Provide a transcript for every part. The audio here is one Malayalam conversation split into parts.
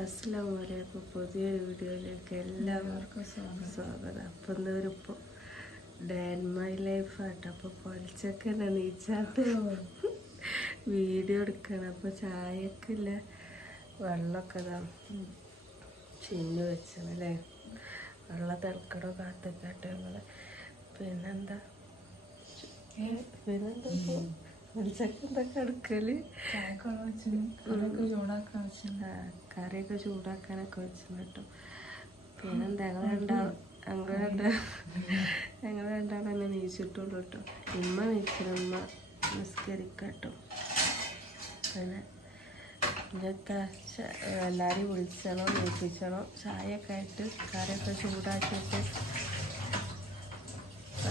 അസ്സലാമലൈക്കും. പുതിയൊരു വീഡിയോയിലേക്ക് എല്ലാവർക്കും സ്വാഗതം. അപ്പം എന്തൊരിപ്പോൾ ഡേ ഇൻ മൈ ലൈഫാട്ടോ. അപ്പോൾ പൊളിച്ചൊക്കെ നീച്ചാട്ട് വീഡിയോ എടുക്കണം. അപ്പോൾ ചായക്കില്ല വെള്ളമൊക്കെ ഇതാ ചിന്നു വെച്ചല്ലേ. വെള്ളം തിളക്കടോ കാത്തിക്കാട്ടെ ഞങ്ങൾ. പിന്നെന്താ എടുക്കല് കറിയൊക്കെ ചൂടാക്കാനൊക്കെ വെച്ചു കേട്ടോ. പിന്നെന്താ ഞങ്ങൾ രണ്ടാളും തന്നെ നീച്ചിട്ടുള്ളൂ കേട്ടോ. ഉമ്മ നീച്ചിരുമ്മ നിസ്കരിക്കട്ടോ. പിന്നെ ഇന്നത്തെ എല്ലാവരെയും വിളിച്ചണം നീപ്പിച്ചണം. ചായയൊക്കെ ആയിട്ട് കറിയൊക്കെ ചൂടാക്കിയിട്ട്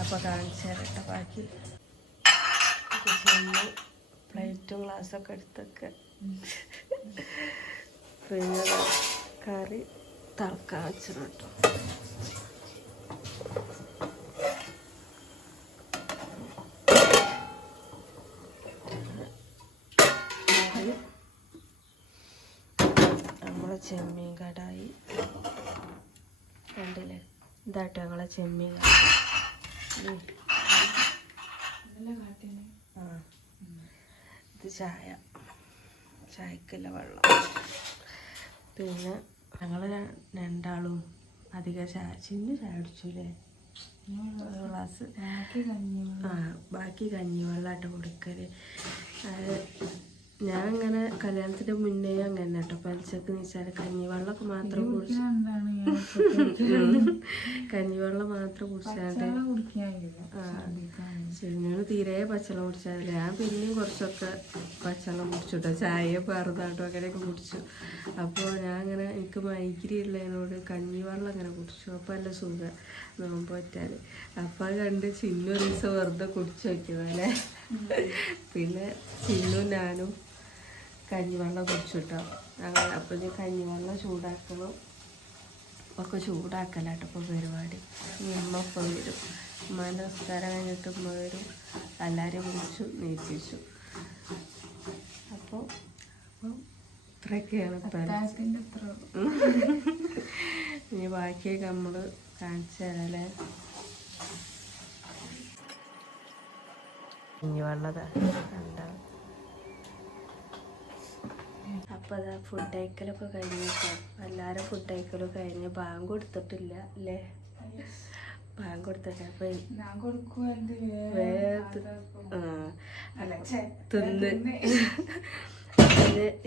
അപ്പോൾ കാണിച്ചു തരാം കേട്ടോ. ബാക്കി പ്ലേറ്റും ഗ്ലാസ്സൊക്കെ എടുത്തൊക്കെ പിന്നെ കറി തിളക്കാൻ വെച്ചിട്ട് കേട്ടോ. നമ്മളെ ചെമ്മീൻ കടായി കണ്ടില്ലേ. ഇതാട്ടോ ഞങ്ങളെ ചെമ്മീൻ കടായി. ഇത് ചായക്കുള്ള വെള്ളം. പിന്നെ ഞങ്ങൾ രണ്ടാളും അധികം ചിന്നു ചായ അടിച്ചൂലേ. ഗ്ലാസ് ബാക്കി കഞ്ഞിവെള്ളമായിട്ട് കുടിക്കല്. ഞാൻ അങ്ങനെ കല്യാണത്തിന് മുന്നേ അങ്ങനെ കേട്ടോ. പലിച്ചക്ക് നീച്ചാൽ കഞ്ഞിവെള്ളമൊക്കെ മാത്രം കുടിച്ചു. കഞ്ഞിവെള്ളം മാത്രം കുടിച്ചാണ്ട് ചിന്നൂന് തീരെ പച്ചവെള്ളം കുടിച്ചാൽ ഞാൻ പിന്നെയും കുറച്ചൊക്കെ പച്ചവെള്ളം കുടിച്ചുട്ടോ. ചായ പറന്നാട്ടോ അങ്ങനെയൊക്കെ കുടിച്ചു. അപ്പോൾ ഞാൻ അങ്ങനെ എനിക്ക് മൈഗ്രീൻ ഉള്ളതിനോട് കഞ്ഞിവെള്ളം അങ്ങനെ കുടിച്ചു. അപ്പോൾ നല്ല സുഖം നോമ്പ് പറ്റാൻ. അപ്പോൾ അത് കണ്ട് ചിന്നു ഒരു ദിവസം വെറുതെ കുടിച്ചു വയ്ക്കുന്നല്ലേ. പിന്നെ ചിന്നു ഞാനും കഞ്ഞിവെള്ളം കുടിച്ചു കേട്ടോ. അങ്ങനെ അപ്പോൾ ഇനി കഞ്ഞിവെള്ളം ചൂടാക്കണം. ഒക്കെ ചൂടാക്കലാട്ടോ ഇപ്പോൾ പരിപാടി. ഉമ്മ ഇപ്പം വരും. ഉമ്മാൻ്റെ നിസ്കാരം കഴിഞ്ഞിട്ട് ഉമ്മ വരും. എല്ലാവരെയും വിളിച്ചു നീപ്പിച്ചു. അപ്പോൾ ഇത്രയൊക്കെയാണ് ഇനി ബാക്കിയൊക്കെ നമ്മൾ കാണിച്ചു തരാല്ലേ. കഞ്ഞിവെള്ളം കണ്ടാ. അപ്പോൾ അതാ ഫുഡ് കഴിക്കലൊക്കെ കഴിഞ്ഞിട്ടോ. എല്ലാവരും ഫുഡ് കഴിക്കലും കഴിഞ്ഞ് ബാങ്ക് കൊടുത്തിട്ടില്ല അല്ലേ. ബാങ്ക് കൊടുത്തിട്ട് അപ്പോൾ തിന്ന്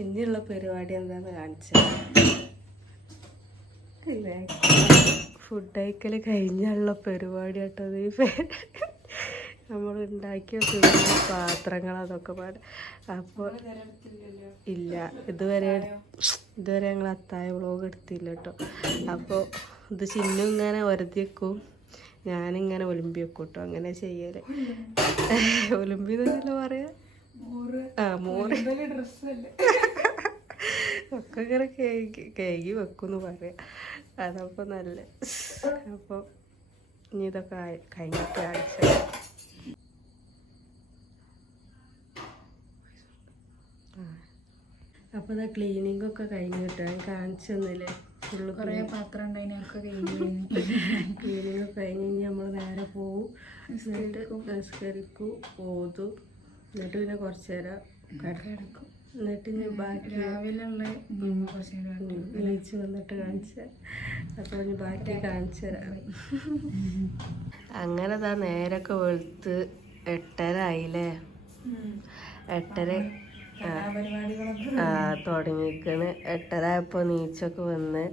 ഇനിയുള്ള പരിപാടി എന്താന്ന് കാണിച്ചത് ഇല്ലേ. ഫുഡ് കഴിക്കൽ കഴിഞ്ഞുള്ള പരിപാടി കേട്ടോ. നമ്മൾ ഉണ്ടാക്കി വെക്കുന്ന പാത്രങ്ങൾ അതൊക്കെ പാടെ. അപ്പോൾ ഇല്ല ഇതുവരെ ഞങ്ങൾ അത്തായ വ്ളോഗ് എടുത്തില്ല കേട്ടോ. അപ്പോൾ ഇത് ചിന്നു ഇങ്ങനെ ഒരതി വെക്കും, ഞാനിങ്ങനെ ഒലിമ്പി വെക്കും കേട്ടോ. അങ്ങനെ ചെയ്യല്. ഒലിമ്പി എന്നല്ല പറയാ. ഒക്കെ ഇങ്ങനെ കേകി വെക്കുമെന്ന് പറയാം. അതപ്പോൾ നല്ല. അപ്പോൾ ഇനി ഇതൊക്കെ കഴിഞ്ഞിട്ട് ആഴ്ച അപ്പോൾ ഇതാ ക്ലീനിങ് ഒക്കെ കഴിഞ്ഞ് കിട്ടുക. ഞാൻ കാണിച്ചു തന്നില്ലേ. ഫുള്ള് കുറേ പാത്രം ഉണ്ടായിനൊക്കെ ക്ലീനിങ് ഒക്കെ കഴിഞ്ഞ് ഇനി നമ്മൾ നേരെ പോവും. നിസ്കരിക്കും, ഓതും. എന്നിട്ട് പിന്നെ കുറച്ച് നേരം കിടക്കും. എന്നിട്ട് ഇനി ബാക്കി രാവിലെയുള്ള നീച്ച് വന്നിട്ട് കാണിച്ച. അപ്പോൾ ഇനി ബാക്കി കാണിച്ചു തരാം. അങ്ങനെ താ നേരൊക്കെ വെളുത്ത് 8:30 ആയില്ലേ. 8:30 തുടങ്ങിയിരിക്കണ്. 8:30 ആയപ്പോൾ നീച്ചൊക്കെ വന്ന്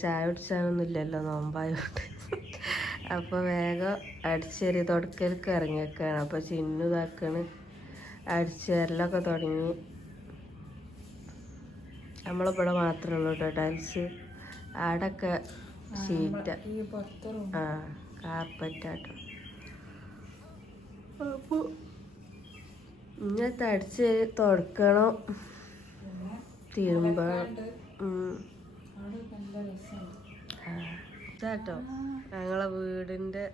ചായ കുടിച്ചാനൊന്നും ഇല്ലല്ലോ നോമ്പായോട്ട്. അപ്പോൾ വേഗം അടിച്ചേരി തുടക്കലൊക്കെ ഇറങ്ങിയൊക്കെയാണ്. അപ്പോൾ ചിന്നു ഇതാക്കണ് അടിച്ചേരലൊക്കെ തുടങ്ങി. നമ്മളിവിടെ മാത്രമേ ഉള്ളൂ കേട്ടോ ടൈൽസ്. ആടൊക്കെ ഷീറ്റ കാർപ്പറ്റാട്ടോ. അപ്പോൾ ഇങ്ങനത്തെ അടിച്ച് തുടക്കണം, തിരുമ്പണം. ഇതാട്ടോ ഞങ്ങളെ വീടിൻ്റെ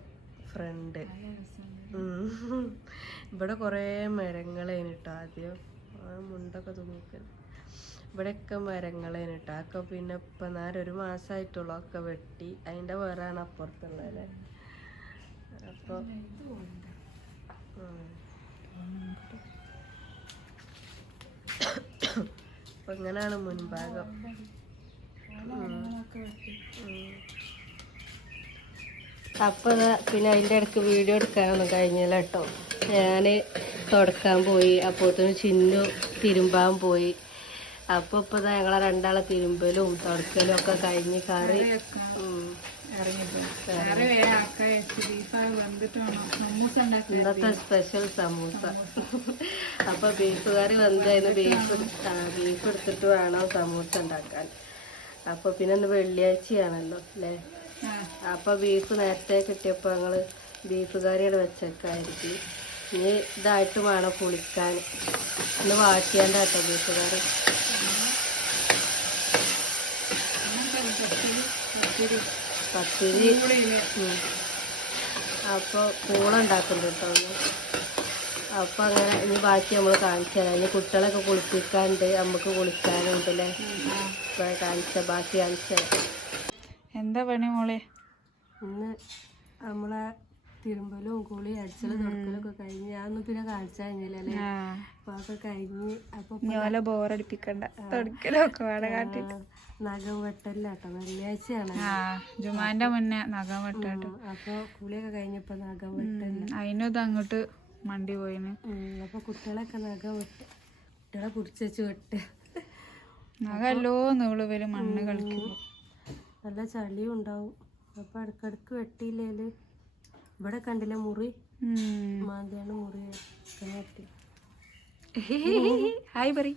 ഫ്രണ്ട്. ഇവിടെ കുറേ മരങ്ങളേന് കേട്ടോ. ആദ്യം മുണ്ടൊക്കെ തുണിക്കണം. ഇവിടെയൊക്കെ മരങ്ങളേന് കേട്ടോ. ഒക്കെ പിന്നെ ഇപ്പം നേരം 1 മാസമായിട്ടുള്ളൂ ഒക്കെ വെട്ടി. അതിൻ്റെ വേറാണ് അപ്പുറത്തുള്ളതല്ലേ. അപ്പോൾ അപ്പം ഇങ്ങനെയാണ് മുൻഭാഗം. അപ്പോൾ പിന്നെ അതിൻ്റെ ഇടയ്ക്ക് വീഡിയോ എടുക്കാനൊന്നും കഴിഞ്ഞില്ല കേട്ടോ. ഞാൻ തുടക്കാൻ പോയി, അപ്പോഴത്തേനും ചിന്നു തിരുമ്പാൻ പോയി. അപ്പോൾ ഇപ്പോൾ ഞങ്ങളെ 2 തിരുമ്പലും തുടക്കലും ഒക്കെ കഴിഞ്ഞ് കറി ഇന്നത്തെ സ്പെഷ്യൽ സമൂസ. അപ്പോൾ ബീഫ് കറി വന്നതിന് ബീഫ് എടുത്തിട്ട് വേണം സമൂസ ഉണ്ടാക്കാൻ. അപ്പോൾ പിന്നെ ഇന്ന് വെള്ളിയാഴ്ചയാണല്ലോ അല്ലേ. അപ്പോൾ ബീഫ് നേരത്തെ കിട്ടിയപ്പോൾ ഞങ്ങൾ ബീഫ് കറിയാണ് വെച്ചേക്കായിരിക്കും. ഇനി ഇതായിട്ട് വേണം കുളിക്കാൻ. ഇന്ന് വാട്ടിയാണ്ട് കേട്ടോ ബീഫ് കറി. പത്തിരി അപ്പോൾ പൂള ഉണ്ടാക്കുന്നുണ്ട് കേട്ടോ. അപ്പോൾ അങ്ങനെ ഇനി ബാക്കി നമ്മൾ കാണിച്ചു തരാം. ഇനി കുട്ടികളൊക്കെ കുളിപ്പിക്കാണ്ട് നമുക്ക് കുളിക്കാനുണ്ടല്ലേ. ബാക്കി കാണിച്ചു തരാം. എന്താ പണി മോളെ? ഇന്ന് നമ്മളെ തിരുമ്പലും കുളി അടിച്ചലും തുടക്കലും ഒക്കെ കഴിഞ്ഞ് ഞാനൊന്നും പിന്നെ കാണിച്ചു കഴിഞ്ഞില്ലല്ലേ. അപ്പൊ അതൊക്കെ കഴിഞ്ഞ് അപ്പൊ ബോറടിപ്പിക്കണ്ട. നഖം വെട്ടല്ലാട്ടോ, വെള്ളിയാഴ്ചയാണ് ജുമാന്റെ മുന്നേ നഖം വെട്ടാട്ടോ. അപ്പൊ കുളിയൊക്കെ കഴിഞ്ഞപ്പോ നഖം വെട്ടല്ല. അതിനത് അങ്ങോട്ട് മണ്ടി പോയിന്. അപ്പൊ കുട്ടികളൊക്കെ നഖം വെട്ട്, കുട്ടികളെ പിടിച്ചു വെട്ട്. നഖല്ലോ നീള് വരും മണ്ണ് കളിക്കുമ്പോ നല്ല ചളിയും ഉണ്ടാവും. അപ്പൊ ഇടക്കിടക്ക് വെട്ടിയില്ലേല് ഇവിടെ കണ്ടില്ല മുറി മാന്തിയാണ് മുറി വെട്ടി. ഹായ് പറ.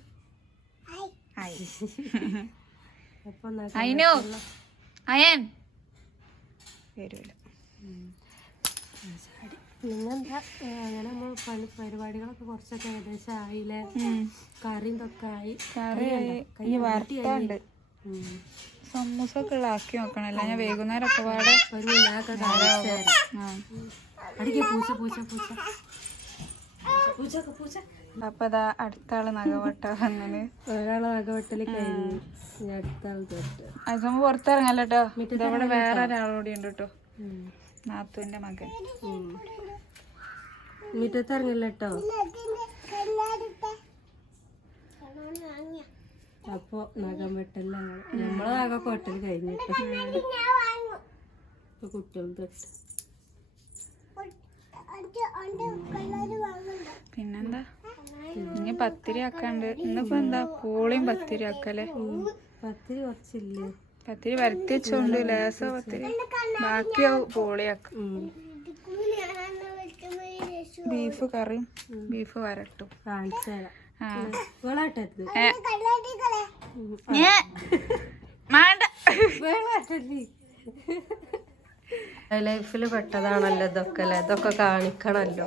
അപ്പൊ പിന്നെന്താ അങ്ങനെ നമ്മൾ പരിപാടികളൊക്കെ കുറച്ചൊക്കെ ഏകദേശം ആയില്ലേ. കറിയും ഇതൊക്കെ ആയി. കറി വറുത്തുണ്ട്. സമൂസ ഒക്കെ ആക്കി നോക്കണല്ല. ഞാൻ വൈകുന്നേരം ഒക്കെ പാടെ അപ്പൊ അതാ അടുത്ത ആള് നഖവട്ട വന്നത്. ഒരാള് നഖവട്ടല് കഴിഞ്ഞു. അത് നമ്മ പുറത്തിറങ്ങല്ലോ കേട്ടോ. ഇവിടെ വേറെ ഒരാളോടെ ഉണ്ട് കേട്ടോ, നാത്തുവിന്റെ മകൻ. മുറ്റത്തിറങ്ങില്ല കേട്ടോ. അപ്പൊ നഖം വെട്ടെല്ലാം നമ്മളെ നഖമൊക്കെ വെട്ടൽ കഴിഞ്ഞിട്ട് കുട്ടികൾ തൊട്ട്. പിന്നെന്താ ഇനി പത്തിരി ആക്കാണ്ട്. ഇന്നിപ്പോ എന്താ പൂളിയും പത്തിരി ആക്കല്ലേ. പത്തിരി കുറച്ചില്ലേ, പത്തിരി വരത്തി വെച്ചോണ്ട് ലേസ പത്തിരി ബാക്കിയാവും പൂളിയാക്കും. ബീഫ് കറിയും ബീഫ് വരട്ടും കാണിച്ചു തരാം. ലൈഫിൽ പെട്ടതാണല്ലോ ഇതൊക്കെ അല്ലേ. ഇതൊക്കെ കാണിക്കണല്ലോ.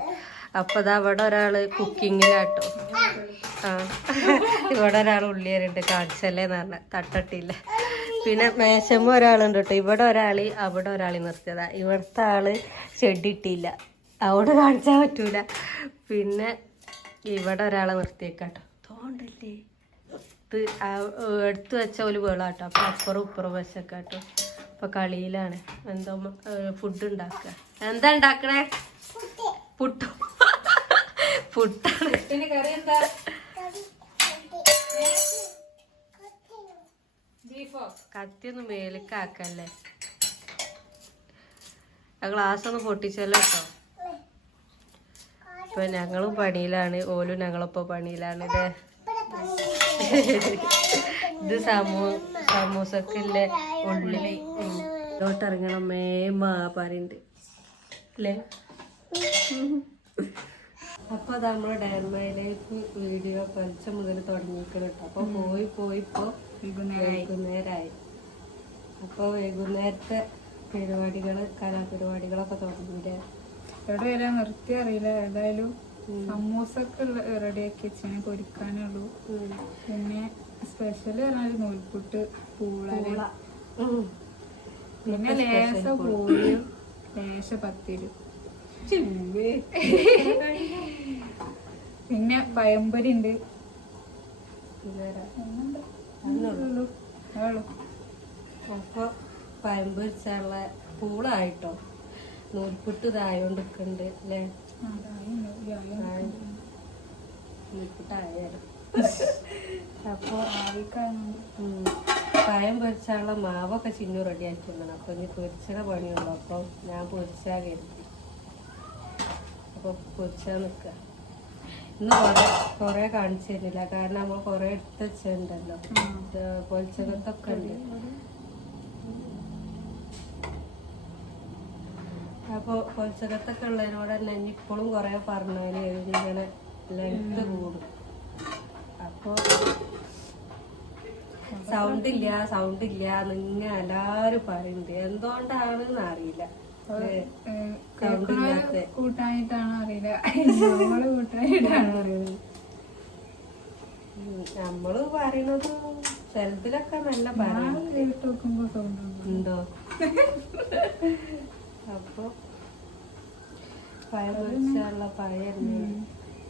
അപ്പൊ ഇതാ ഇവിടെ ഒരാള് കുക്കിങ്ങിലാട്ടോ. ഇവിടെ ഒരാൾ ഉള്ളിയരുണ്ട്, കാണിച്ചല്ലേന്ന് പറഞ്ഞ തട്ടട്ടില്ല. പിന്നെ മേശമ്മ ഒരാളുണ്ട് കേട്ടോ. ഇവിടെ ഒരാളി അവിടെ ഒരാളി നിർത്തിയതാ. ഇവിടുത്തെ ആള് ചെടി ഇട്ടില്ല, അവിടെ കാണിച്ചാൻ പറ്റൂല. പിന്നെ ഇവിടെ ഒരാളെ നിർത്തിയേക്കാട്ടോ. തോണ്ടല്ലേ ഇത് എടുത്തു വെച്ച ഒരു വേളാട്ടോ. അപ്പൊ അപ്പുറം ഇപ്പുറം വെച്ചേക്കാട്ടോ. അപ്പൊ കളിയിലാണ്. എന്തോ ഫുഡ് ഉണ്ടാക്കുക. എന്താ ഉണ്ടാക്കണേ? പുട്ടു. പുട്ടാണ്. കത്തിയൊന്നും മേലിക്കാക്കല്ലേ. ആ ഗ്ലാസ് ഒന്ന് പൊട്ടിച്ചല്ലോ കേട്ടോ. ഇപ്പൊ ഞങ്ങളും പണിയിലാണ്, ഓലും ഞങ്ങളിപ്പോ പണിയിലാണ് അല്ലേ. ഇത് സമൂസക്കില്ലേ ഉള്ളില് ഇറങ്ങണം മേമാ പറയുന്നുണ്ട് അല്ലേ. അപ്പൊ അത് നമ്മളെ ഡയർമയിലേക്ക് വീഡിയോ പലിച്ച മുതൽ തുടങ്ങിയിരിക്കണം കേട്ടോ. അപ്പൊ പോയി ഇപ്പൊ വൈകുന്നേരമായി. അപ്പൊ വൈകുന്നേരത്തെ കലാപരിപാടികളൊക്കെ തുടങ്ങിയില്ലേ. എവിടെ വരാൻ നിർത്തി അറിയില്ല. ഏതായാലും സമൂസൊക്കെ റെഡിയാക്കി വെച്ചാൽ പൊരിക്കാനുള്ളൂ. പിന്നെ സ്പെഷ്യൽ പറഞ്ഞാൽ നൂൽപുട്ട്, പൂള, പിന്നെ ലേശ പൂളിയും ലേശ പത്തിരി, പിന്നെ പഴംപൊരി ഉണ്ട്. അതിനുള്ളൂ. അപ്പോൾ പഴം പൊരിച്ചുള്ള പൂളായിട്ടോ നൂൽപുട്ട് ഇതായോണ്ട് നിൽക്കുന്നുണ്ട് അല്ലേ? നൂൽപുട്ടായാലും അപ്പോൾ പഴം പൊരിച്ചുള്ള മാവൊക്കെ ചിന്നു റെഡിയാക്കി വന്നു. അപ്പോൾ ഇനി പൊരിച്ചണ പണിയുള്ളൂ. അപ്പോൾ ഞാൻ പൊരിച്ചാൽ കരുതി. അപ്പോൾ പൊരിച്ചാൽ നിൽക്കുക. ഇന്ന് കുറേ കാണിച്ചു തരുന്നില്ല, കാരണം നമ്മൾ കുറേ എടുത്ത് വെച്ചിട്ടുണ്ടല്ലോ. പൊരിച്ചകത്തൊക്കെ ഉണ്ട്. അപ്പോൾ പൊരിച്ചകത്തൊക്കെ ഉള്ളതിനോട് തന്നെ ഇപ്പോഴും കുറേ പറഞ്ഞതിന് ഇങ്ങനെ ലെങ്ത് കൂടും. അപ്പോൾ സൗണ്ട് ഇല്ല നിങ്ങ എല്ലാരും പറയുന്നുണ്ട്. എന്തുകൊണ്ടാണെന്ന് അറിയില്ല. സൗണ്ട് ഇല്ലാത്ത കൂട്ടായിട്ടാണോ അറിയില്ല, നമ്മള് കൂട്ടായിട്ടാണോ അറിയില്ല. നമ്മള് പറയണത് ചിലതിലൊക്കെ നല്ല ഉണ്ടോ. അപ്പൊ പഴ പൊരിച്ചുള്ള പഴയല്ലേ.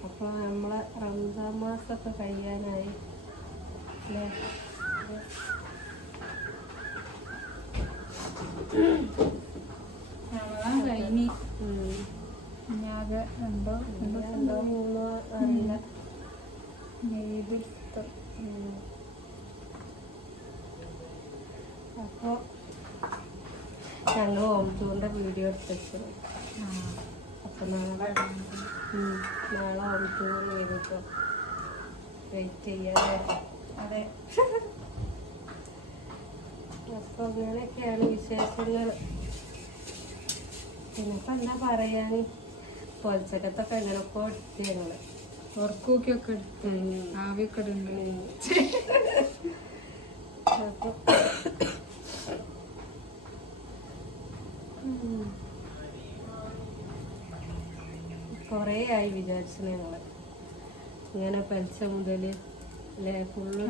അപ്പൊ നമ്മളെ റംസാൻ മാസമൊക്കെ കഴിയാനായി അല്ലേ? കഴിഞ്ഞ് മൂന്നോ അറിയില്ല. അപ്പൊ ഞങ്ങൾ ഓംറ്റൂറിന്റെ വീഡിയോ എടുത്തു. അപ്പൊ നാളെ ഓംറ്റൂർ ചെയ്തിട്ടോ വെയിറ്റ് ചെയ്യാതെ. അതെ. അപ്പൊ അങ്ങനെയൊക്കെയാണ് വിശേഷങ്ങൾ. പിന്നിപ്പോ എന്താ പറയാൻ, പൊൽച്ചക്കത്തൊക്കെ എങ്ങനെയൊക്കെ എടുത്ത് ഞങ്ങള് ഉറക്കൊക്കെ എടുത്ത് ആവിയൊക്കെ ഇടുന്നുണ്ട്. അപ്പൊ കൊറേ ആയി വിചാരിച്ചു ഞങ്ങള് ഇങ്ങനെ പെൽച്ച മുതല് അല്ലേ ഫുള്ള്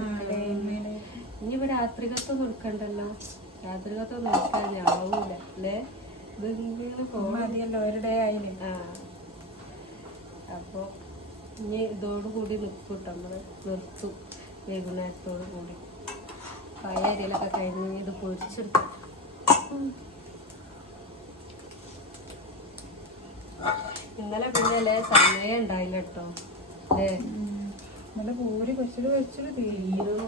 ഇനിയിപ്പോ രാത്രികത്തൊന്നും എടുക്കണ്ടല്ലോ. രാത്രികത്തൊന്നും എടുക്കാൻ ആവൂല അല്ലേ? മതിയല്ലോ, ഒരു ഡേ ആയില്ലേ. അപ്പൊ ഇനി ഇതോടുകൂടി നിൽക്കും നമ്മള് നിർത്തും. വൈകുന്നേരത്തോടു കൂടി പഴയ അരിയിലൊക്കെ കഴിഞ്ഞ് ഇത് പൊരിച്ചെടുക്കും. ഇന്നലെ പിന്നെ അല്ലേ സമയം ഉണ്ടായില്ല കേട്ടോ അല്ലേ? നല്ല പൂരി വെച്ചിട്ട് തീരുന്നു.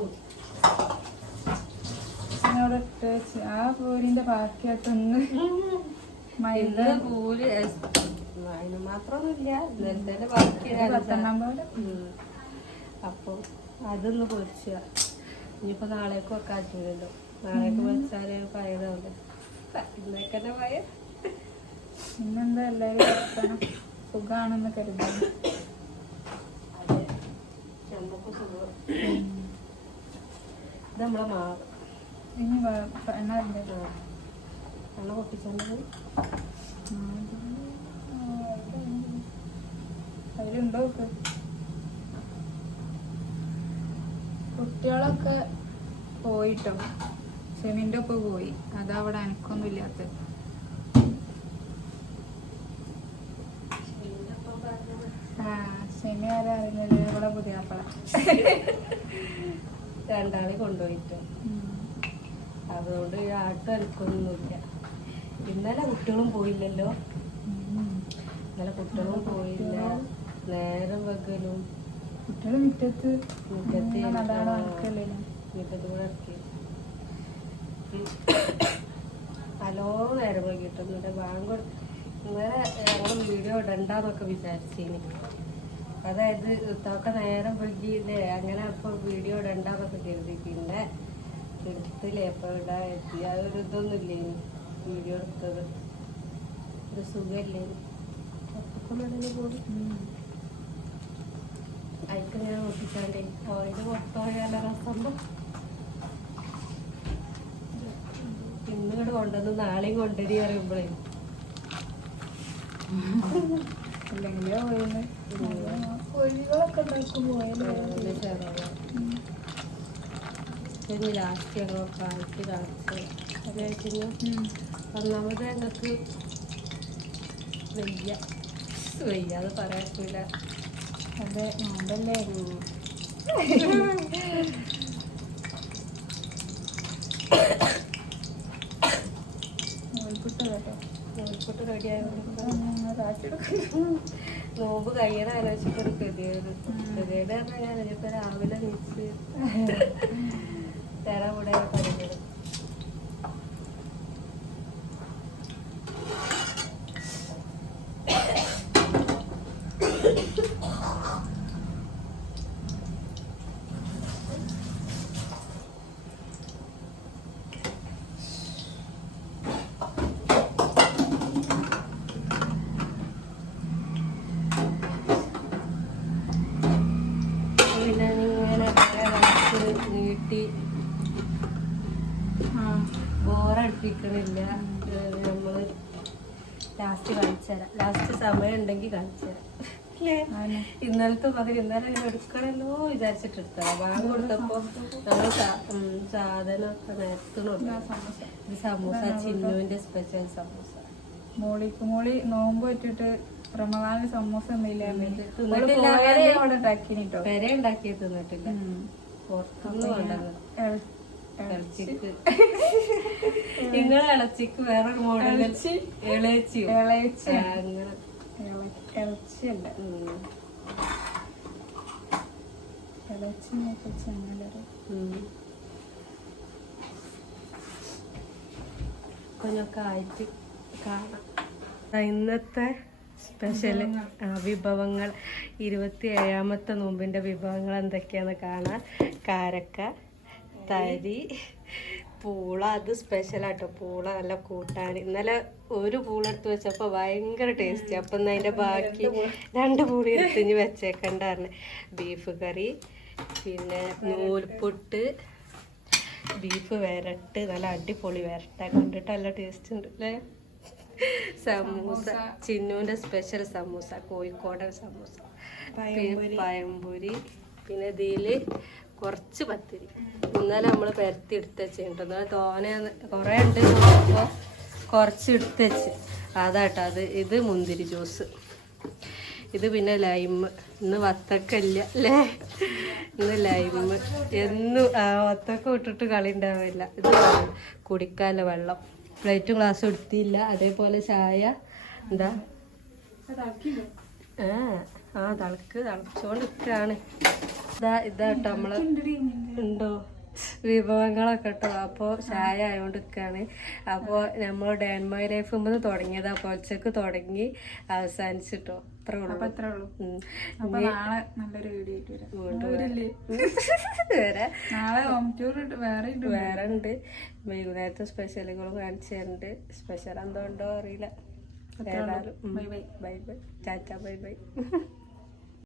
ആ പൂരിന്റെ ബാക്കിയായിട്ടൊന്ന് പൂരി അതിന് മാത്രമൊന്നുമില്ല. ഇന്നലത്തെ ബാക്കി 10 പോലെ. അപ്പൊ അതൊന്ന് പൊരിച്ച. ഇനിയിപ്പോ നാളേക്ക് വെക്കാൻ പറ്റൂലല്ലോ. നാളേക്ക് വെച്ചാല് പയതാവില്ല. ഇന്നേക്കന്നെ പയ. പിന്നെന്താ എല്ലാവരും സുഖാണെന്ന് കരുതുന്നു. അതെ, നമുക്ക് സുഖം. ഇത് നമ്മളെ മാവ് ഇനി എണ്ണ പൊട്ടിച്ചത് അതിലുണ്ടോ? കുട്ടികളൊക്കെ പോയിട്ടോ, സെമിൻ്റെ ഒപ്പം പോയി. അതാ അവിടെ അനക്കൊന്നും ഇല്ലാത്ത. സെമി ആരാ അറിയില്ലല്ലോ, ഇവിടെ പുതിയാപ്പള. രണ്ടാളെ കൊണ്ടുപോയിട്ടോ. അതുകൊണ്ട് ആട്ടും അനക്കൊന്നുമില്ല. ഇന്നലെ കുട്ടികളും പോയില്ലല്ലോ. ഇന്നലെ കുട്ടികളും പോയില്ല. നേരം വെക്കലും കുട്ടികൾ മുറ്റത്ത് മുറ്റത്ത് കൂടെ ഇറക്കി. നല്ലോ നേരം വൈകിട്ടൊന്നുമില്ല. ബാങ്ക് ഇന്നലെ ഞങ്ങൾ വീഡിയോ ഇടണ്ടെന്നൊക്കെ വിചാരിച്ചേന്. അതായത് ഇതൊക്കെ നേരം വൈകിയില്ലേ, അങ്ങനെ അപ്പോൾ വീഡിയോ ഇടണ്ടെന്നൊക്കെ കരുതി. പിന്നെ എടുത്തില്ലേ, അപ്പോൾ ഇടാൻ എത്തി. അതൊരു ഇതൊന്നും ഇല്ലേനി വീഡിയോ എടുത്തത്. ഒരു സുഖമില്ലേനി. അപ്പൊക്കെ കൂടി അതിക്ക് ഞാൻ ഒട്ടിച്ചാണ്ടേ ഓയില് പുറത്തോയാല രസം. ഇന്നിങ്ങോട്ട് കൊണ്ടുവന്ന് നാളെയും കൊണ്ടുവരി അറിയുമ്പോഴേ അല്ലെങ്കിലേ പോയെന്ന് കോഴികളൊക്കെ ഉണ്ടാക്കും പോയാലോ. ഇനി ലാസ്റ്റ് ഞങ്ങളൊക്കെ ആയിട്ട് കാണിച്ച് അതായിട്ട് ഒന്നാമത് ഞങ്ങൾക്ക് വയ്യാതെ പറയാനില്ല. അതെ, നോമ്പല്ലേ. നൂൽപുട്ട് കേട്ടോ. നൂൽപുട്ട് റെഡി ആയതുകൊണ്ട് കാറ്റെടുക്കും. നോമ്പ് കഴിയണ ആലോചിച്ചിട്ട് ഒരു ഗതികേട് പറഞ്ഞാൽ ഞാൻ ഇനിയിപ്പോൾ രാവിലെ നീച്ച് തേട കൂടെ പഠിക്കണം. പിന്നെ ഇങ്ങനെ നീട്ടി ബോറടിപ്പിക്കണില്ല. നമ്മള് ലാസ്റ്റ് കാണിച്ചു തരാം. ലാസ്റ്റ് സമയം ഉണ്ടെങ്കിൽ കാണിച്ചു തരാം. ഇന്നലത്തെ പകരം ഇന്നലെ എടുക്കണല്ലോ വിചാരിച്ചിട്ട് എടുത്തതാ. ബാങ്ക് കൊടുത്തപ്പോ നമ്മൾ സാധനമൊക്കെ നിരത്തണുണ്ട്. ഇത് സമൂസ, ചിന്നുവിന്റെ സ്പെഷ്യൽ സമൂസ. മോളി നോമ്പ് വെച്ചിട്ട് റമദാനിൽ സമൂസ പെരെ ഉണ്ടാക്കി തിന്നിട്ടില്ല. പുറത്തുനിന്ന് കൊണ്ടുവന്നു ഇളച്ചിക്ക്. നിങ്ങളെ ഇളച്ചിക്ക് വേറൊരു മോഡൽ ഇളച്ചി അങ്ങനെ ഇളച്ചിയല്ല കൊഞ്ഞൊക്കെ ആയിട്ട് കാണാം. ഇന്നത്തെ സ്പെഷ്യൽ വിഭവങ്ങൾ 27ാമത്തെ നോമ്പിൻ്റെ വിഭവങ്ങൾ എന്തൊക്കെയാണെന്ന് കാണാൻ. കാരക്ക, തരി, പൂള. അത് സ്പെഷ്യലാട്ടോ. പൂള നല്ല കൂട്ടാൻ. ഇന്നലെ ഒരു പൂള എടുത്ത് വെച്ചപ്പോൾ ഭയങ്കര ടേസ്റ്റി. അപ്പം ഇന്ന് അതിൻ്റെ ബാക്കി 2 പൂളി എടുത്ത് ഇനി വെച്ചേക്കണ്ടായിരുന്നു. ബീഫ് കറി, പിന്നെ നൂൽപുട്ട്, ബീഫ് വരട്ട്, നല്ല അടിപൊളി വരട്ട. കണ്ടിട്ട് നല്ല ടേസ്റ്റ് ഉണ്ട് അല്ലേ? സമൂസ, ചിന്നുവിൻ്റെ സ്പെഷ്യൽ സമൂസ, കോഴിക്കോടൻ സമൂസ, പഴംപൊരി, പിന്നെ ഇതിൽ കുറച്ച് പത്തിരി. ഇന്നലെ നമ്മൾ പരത്തി എടുത്ത് വെച്ചിട്ടുണ്ട്. എന്നാൽ തോനെ കുറേ ഉണ്ട് നോക്കുമ്പോൾ കുറച്ച് എടുത്ത് വെച്ച് അതാട്ടോ അത്. ഇത് മുന്തിരി ജ്യൂസ്, ഇത് പിന്നെ ലൈമ്. ഇന്ന് വത്തക്കല്ല അല്ലേ? ഇന്ന് ലൈമ്. എന്നും വത്തക്ക വിട്ടിട്ട് കളി ഉണ്ടാവില്ല. ഇത് കുടിക്കാനുള്ള വെള്ളം. പ്ലേറ്റും ഗ്ലാസ്സും എടുത്തില്ല. അതേപോലെ ചായ എന്താ തിളച്ചോണ്ടിരിക്കുകയാണ്. ഇതാട്ടോ നമ്മള് ഉണ്ടോ വിഭവങ്ങളൊക്കെ കേട്ടോ. അപ്പോൾ ചായ ആയോണ്ടിരിക്കുകയാണ്. അപ്പോൾ നമ്മൾ ഡേ മൈ ലൈഫ് മുമ്പ് തുടങ്ങിയത്. അപ്പോൾ ഉച്ചക്ക് തുടങ്ങി അവസാനിച്ചിട്ടോ. അത്രേ ഉള്ളൂ. നാളെ നല്ലൊരു വീഡിയോ വേറെ ഉണ്ട്. വൈകുന്നേരത്തെ സ്പെഷ്യലുകളും കാണിച്ചു തരുന്നുണ്ട്. സ്പെഷ്യൽ എന്തോ ഉണ്ടോ അറിയില്ല. ഏതായാലും bye bye. Tata bye bye.